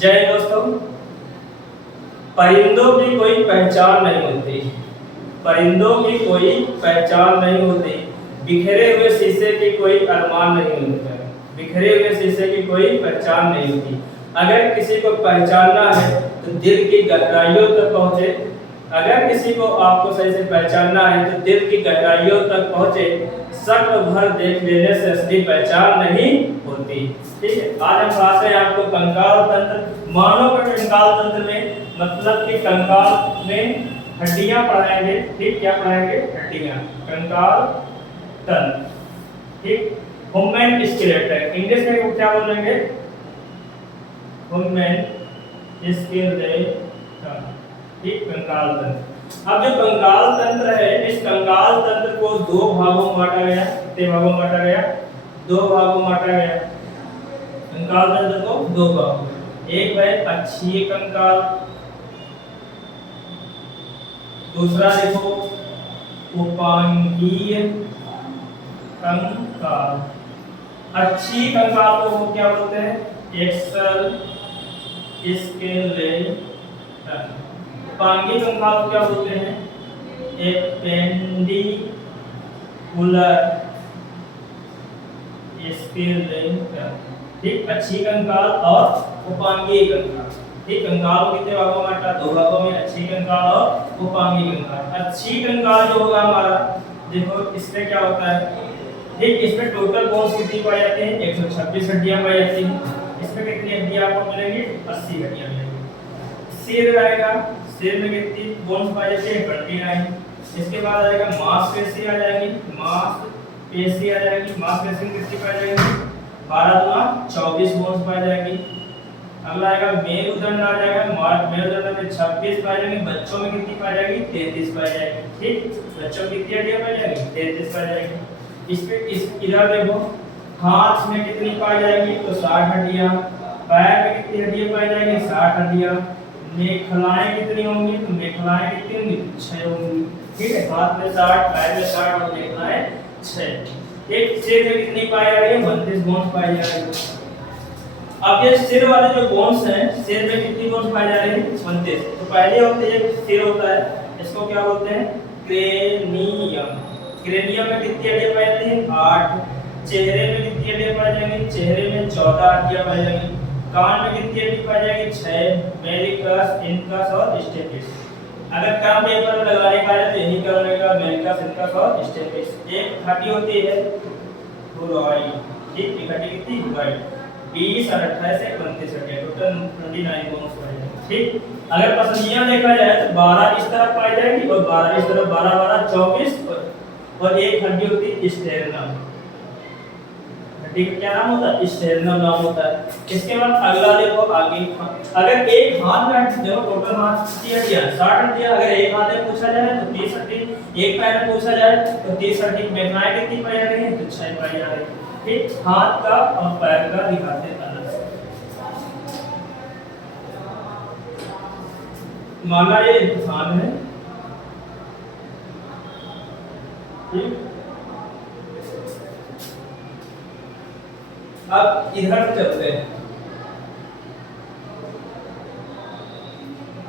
जय दोस्तों। परिंदों की कोई पहचान नहीं होती, परिंदों की कोई पहचान नहीं होती, बिखरे हुए शीशे की कोई अरमान नहीं होता, बिखरे हुए शीशे की कोई पहचान नहीं होती। अगर किसी को पहचानना है तो दिल की गहराइयों तक पहुँचे, अगर किसी को आपको सही से पहचानना है तो दिल की गहराइयों तक पहुँचे। शक्ल भर देख लेने से असली पहचान नहीं होती। ठीक है, आज हम पढ़ाते हैं आपको कंकाल तंत्र। मानव के कंकाल तंत्र में मतलब कि कंकाल में हड्डियां पढ़ाएंगे। ठीक, क्या पढ़ाएंगे? हड्डियां, कंकाल तंत्र। ठीक, ह्यूमन स्केलेटन, इंग्लिश में वो क्या बोलेंगे? Human skeleton. ठीक, कंकाल तंत्र। अब जो कंकाल तंत्र है, इस कंकाल तंत्र को दो भागों में बांटा गया। कितने भागों में बांटा गया? दो भागों में बांटा गया। कंकाल तंत्र को दो भागों में, एक है अक्षीय कंकाल, दूसरा देखो उपांगीय कंकाल। अक्षीय कंकाल को क्या बोलते हैं? Axle skeleton. उपांगीय कंकाल को क्या बोलते हैं? Appendicular skeleton. ठीक, अक्षीय कंकाल और उपांगीय कंकाल। ठीक, कंकाल को कितने भागों में बांटा? दो भागों में, अक्षीय कंकाल और उपांगीय कंकाल। अक्षीय कंकाल जो होगा हमारा, देखो इसमें क्या होता है? ठीक, इसमें टोटल बोन्स कितनी पाई जाती हैं? 126 हड्डियां पाई जाती हैं। इसमें कितनी हड्डियां आपको मिलेंगी? 80 हड्डियां मिलेंगी। सिर आएगा, सिर में कितनी बोन्स पाई जाती है? 29। इसके बाद आएगा मांसपेशी आ जाएगी, मांसपेशी आ जाएगी। मांसपेशी में कितनी पाई जाएगी? 12 गुना 24 बोन्स पाई जाएगी। अगला आएगा मेरुदंड आ जाएगा, मेरुदंड में 26 पाई जाएगी। बच्चों में कितनी पाई जाएगी? 33 पाई जाएगी। ठीक, बच्चों में कितनी हड्डियां पाई जाएगी? 33 पाई जाएगी। इस पे इधर देखो, हाथ में कितनी पाई जाएगी? तो 60 हड्डियां। पैर में कितनी हड्डियां पाई जाएगी? 60 हड्डियां। मेखलाएं कितनी होंगी? तो मेखलाएं कितनी होंगी? 6 होंगी। ठीक है, हाथ में 60, पैर में 60 और मेखलाएं 6। एक सिर में कितनी पाई जा रही है? 32 बोन्स पाई जा रही है। अब ये सिर वाले जो बोन्स हैं, सिर में कितनी बोन्स पाई जा रही है? 32। तो पहले होते हैं सिर होता है, इसको क्या बोलते हैं? क्रेनियम। क्रेनियम में कितनी हड्डियां पाई जाती हैं? 8। चेहरे में कितनी हड्डियां पाई जाएंगी? चेहरे में 14 हड्डियां पाई जाएंगी। कान में कितनी हड्डी पाई जाएगी? 6। मेरिकस, इनकस और स्टेपिस। अगर कम पेपर में लगाने का है तो यही करेगा, मेरिकस, इनकस और स्टेपिस। एक हड्डी होती है हुराई। ठीक, एक हड्डी कितनी? हुराई। 20 और 28 से 29 हड्डियां, टोटल 29 बोन्स पाई जाएंगी। ठीक, अगर पसलियां देखा जाए तो 12 इस तरफ पाई जाएगी और 12 इस तरफ, 12 12 24 और एक हड्डी होती है स्टेरनम। हड्डी का क्या नाम होता है? स्टेरनम नाम होता है। इसके बाद अगला देखो आगे, अगर एक हाथ में देखो टोटल हाथ कितनी हड्डियां? 60 हड्डियां। अगर एक हाथ में पूछा जाए तो 30 हड्डी, एक पैर में पूछा जाए तो 30 हड्डी। मेखलाएं कितनी पाई जा रही है? तो 6 पाई जा रही है। ठीक, हाथ का और पैर का दिखाते हैं अलग से। माना ये इंसान है। ठीक, अब इधर चलते हैं।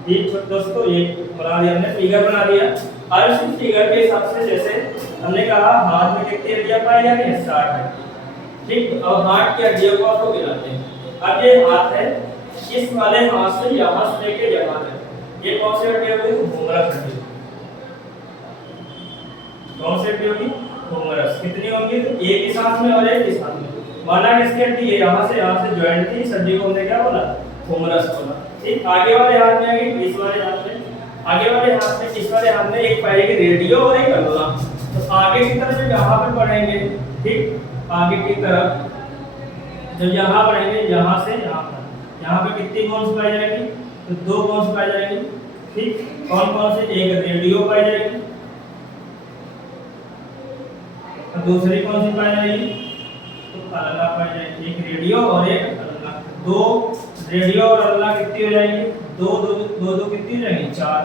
ठीक दोस्तों, ये बना दिया हमने, फिगर बना दिया। और इस फिगर के हिसाब से जैसे हमने कहा हाथ में कितनी हड्डियां पाई जा रही है? 60 हड्डी। ठीक, अब हाथ की हड्डियों को आपको गिनाते हैं। अब ये हाथ है, इस वाले हाथ से यहाँ से लेके यहाँ तक ये कौन सी हड्डी होगी? हुमरस हड्डी। कौन सी हड्डी होगी? हुमरस। कितनी होंगी? तो एक ही सांस में और एक ही सांस में। माना किसकी हड्डी? ये यहाँ से ज्वाइंट थी, इस हड्डी को हमने क्या बोला? हुमरस बोला। ठीक, आगे वाले हाथ में आएगी, इस वाले हाथ में, आगे वाले हाथ में, इस वाले हाथ में एक पाएगी रेडियो और एक अल्ना। तो आगे की तरफ यहाँ पे पढ़ेंगे। ठीक, आगे की तरफ जब यहाँ पढ़ेंगे, यहाँ से यहाँ पर, यहाँ पे कितनी बोन्स पाई जाएगी? तो 2 बोन्स पाई जाएगी। ठीक, कौन कौन से? एक रेडियो पाई जाएगी, और दूसरी कौन सी पाई जाएगी? तो अल्ना पाई जाएगी। एक रेडियो और एक अल्ना। 2 रेडियो और अल्ना कितनी हो जाएगी? 2 2 2 कितनी हो जाएगी? 4।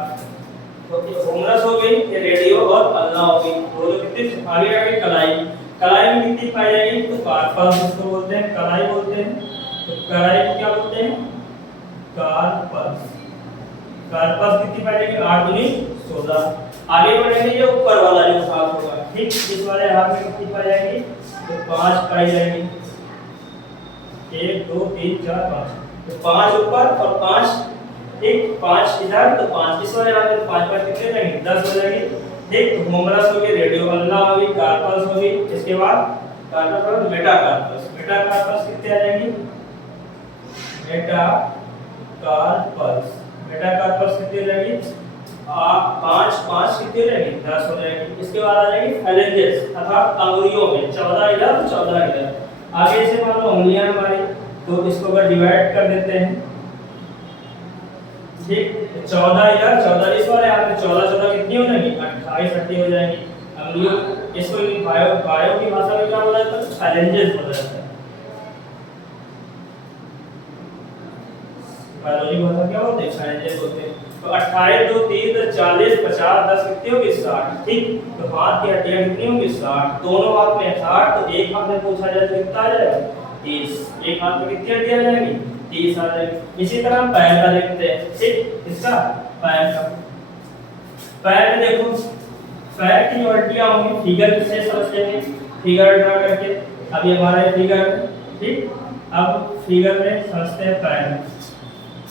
तो हुमरस हो गई, ये रेडियो और अल्ना हो गई। दोनों कितनी? आगे आगे कलाई, कलाई में कितनी पाई जाएगी? तो कार्पस उसको बोलते हैं, कलाई बोलते हैं। तो कलाई को क्या बोलते हैं? कार्पस। कार्पस कितनी पाई जाएगी? 8 दूनी 16। आगे बढ़ेंगे जो ऊपर वाला जो भाग होगा, ठीक, इस वाले भाग में कितनी पाई जाएगी? तो 5 पाई जाएगी। 1 2 3 4 5, तो 5 ऊपर और 5, ठीक, 5 इधर, तो 5 इस वाले भाग में 5 पर कितने जाएंगे? 10 हो जाएंगे, ठीक। तो होमरस हो गई, रेडियोवल्ला हो गई, कार्पस हो गई, इसके बाद कार्पस और मेटाकार्पस। मेटाकार्पस कितने आ जाएंगे? मेटाकार्पस। मेटाकार्पस कितनी हो जाएगी? 5 5 कितनी हो जाएगी? 10 हो जाएगी। इसके बाद आ जाएगी फेलेंजेस अर्थात अंगुलियों में, 14 इधर 14 इधर। आगे से मान लो उंगलियां हमारी, तो इसको अगर डिवाइड कर देते हैं, ठीक, 14 इधर 14 इस वाले हाथ में, 14 14 कितनी हो जाएगी? 28 30 हो जाएंगी अंगुलियों। इसको बायो की भाषा में क्या बोला जाता है? फेलेंजेस बोला जाता है। बायोलॉजी भाषा क्या बोलते हैं? फेलेंजेस बोलते हैं। तो 28 2 3 10 40 50 10 कितनी होगी? 60, ठीक। तो हाथ की हड्डियां कितनी होंगी? 60। दोनों हाथ में 60, तो एक हाथ में पूछा जाए तो कितना आ जाएगा? 30। एक हाथ में कितनी हड्डियां आ जाएंगी? 30 आ जाएगी। इसी तरह हम पैर का देखते हैं, ठीक, इसका पैर का। पैर में देखो, पैर की जो हड्डियां होंगी फिगर से समझेंगे, फिगर ड्रा करके। अब ये हमारा फिगर, ठीक। अब फिगर में समझते हैं पैर।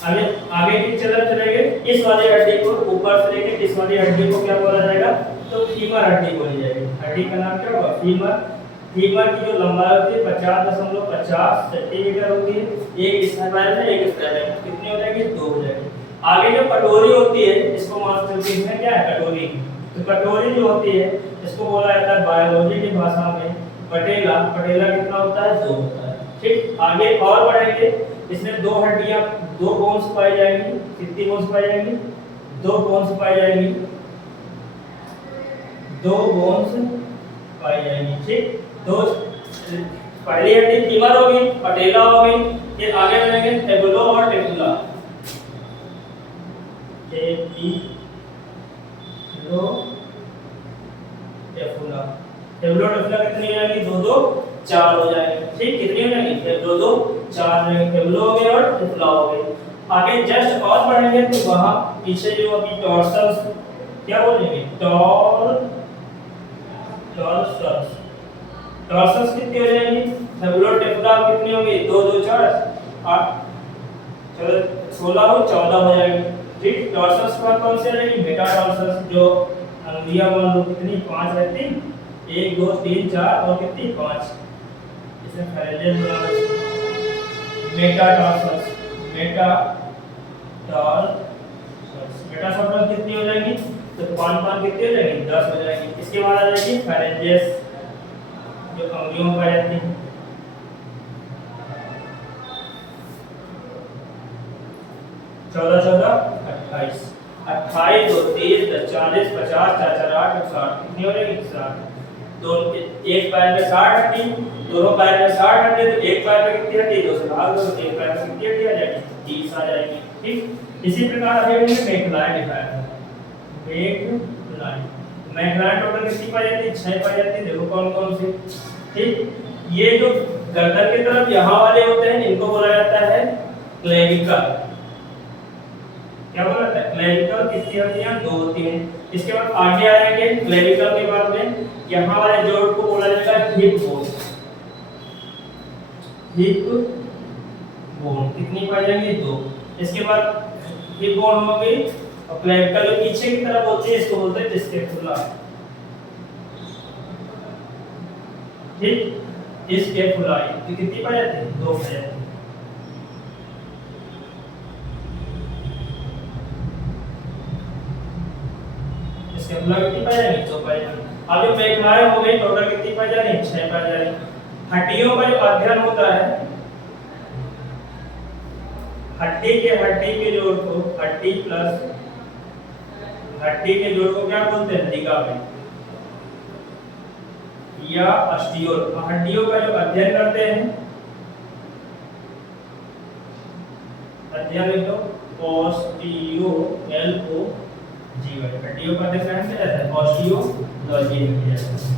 आगे आगे की चलेंगे, इस वाली हड्डी को ऊपर से लेके इस वाली हड्डी को क्या बोला जाएगा? तो फीमर हड्डी बोली जाएगी। हड्डी का नाम क्या होगा? फीमर। फीमर की जो लंबाई होती है 50.50 सेंटीमीटर होती है। एक इस पैर में, एक इस पैर में, कितनी हो जाएगी? 2 हो जाएगी। आगे जो कटोरी होती है, इसको मान सकते हैं इसमें क्या है? कटोरी। तो कटोरी जो होती है, इसको बोला जाता है बायोलॉजी की भाषा में पटेला। पटेला कितना होता है? 2 होता है, ठीक। आगे और बढ़ेंगे, इसमें 2 हड्डियां, 2 बोन्स पाई जाएंगी। कितनी बोन्स पाई जाएंगी? 2 बोन्स पाई जाएंगी, 2 बोन्स पाई जाएंगी, ठीक। तो पहली हड्डी फीमर हो गई, पटेला हो गई। फिर आगे बढ़ेंगे टेबुलो और टेबुला। टेबुलो टेबुला। टेबुलो टेबुला कितनी हो जाएगी? 2 2 4 हो जाएगी, ठीक। कितनी हो जाएगी? 2 2 4 हो जाएगी। टेबुलो हो गए और टेबुला हो गई। आगे जस्ट और बढ़ेंगे तो वहां पीछे जो अभी टॉर्सस, क्या बोलेंगे? टॉर्सस। टॉर्सस कितनी हो जाएगी? टेबुलो टेबुला कितनी होगी? 2 2 4 8 16 हो 14 हो जाएगी, ठीक। टॉर्सस पर कौन सी रहेगी? मेटाटॉर्सस। जो अंगुलियां मान लो कितनी? 5 रहती, 1 2 3 4 और कितनी? 5। इसे फेलेंजेस बोला जाता है। मेटाटॉर्सस। मेटाटॉर्सस कितनी हो जाएगी? तो 5 5 कितनी हो जाएगी? 10 हो जाएगी। इसके बाद आ जाएगी फेलेंजेस, जो अंगुलियों में पाई जाती है। 14 14 28 28 2 3 10 40 50 4 4 8 60 कितनी हो जाएगी? 60। तो एक पैर में 60 हड्डी, दोनों पैर में 60 हड्डी, तो एक पैर में कितनी हड्डी? 2 से भाग दो, तो एक पैर में कितनी हड्डी आ जाएगी? 30 आ जाएगी, ठीक। इसी प्रकार से मैकलाइन दिखाया है। मैकलाइन, मैकलाइन टोटल कितनी पाई जाती है? 6 पाई जाती है। देखो कौन कौन सी, ठीक। ये जो गर्दन की तरफ यहाँ वाले होते हैं, इनको बोला जाता है क्लेविकल। क्या बोला जाता है? क्लेविकल। कितनी हड्डियां? 2 होती हैं। इसके बाद आगे आएंगे, क्लेविकल के बाद में यहाँ वाले जोड़ को बोला जाता है हिप बोन। हिप बोन कितनी पाई जाएंगी? 2। इसके बाद हिप बोन हो गई, और क्लेविकल जो पीछे की तरफ होती है, इसको बोलते हैं टेस्टिकुला, ठीक। टेस्टिकुला कितनी पाई जाती है? 2 पाई जाती है। स्टेपुला कितनी पाई जाएगी? 2 पाई जाएगी। अब जो मैकलाइन हो गई, टोटल कितनी पाई जाएगी? 6 पाई जाएगी। हड्डियों का जो अध्ययन होता है, हड्डी के जोड़ को, हड्डी प्लस हड्डी के जोड़ को क्या बोलते हैं? लिगामेंट या ऑस्टियोल। हड्डियों का जो अध्ययन करते हैं, अध्ययन लिख दो ऑस्टियो, LO G। हड्डियों का अध्ययन किया जाता है ऑस्टियोलॉजी में किया जाता है।